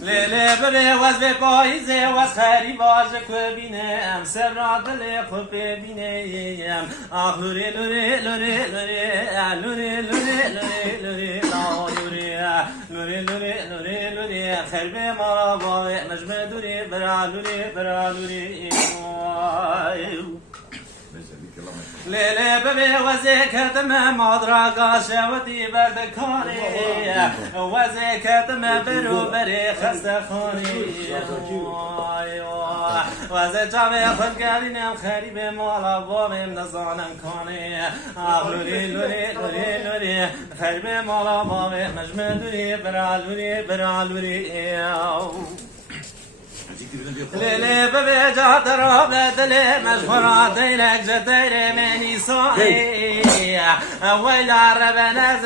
لیلی بره وز به پاییزه وز خری واژه که بینم سر را دل خوب ببینم آخ لوری لوری لوری لوری لوری لوری لوری لوری لوری لوری لوری لوری خیر به ما با نجم دوری برا لوری برا لوری لیلی ببی وزی کتم مادراگا شوتی بردکانی وزی کتم برو بری خسته خانی وزی جاوی خود گرینم خریب مالا بابیم نزانم کانی لوری لوری لوری لوری خریب مالا بابیم نجم دوری برا لوری برا لوری لیلی ببی جا درا بدلی مجبورا دیلک جدیر منی سانی ویلا ربنز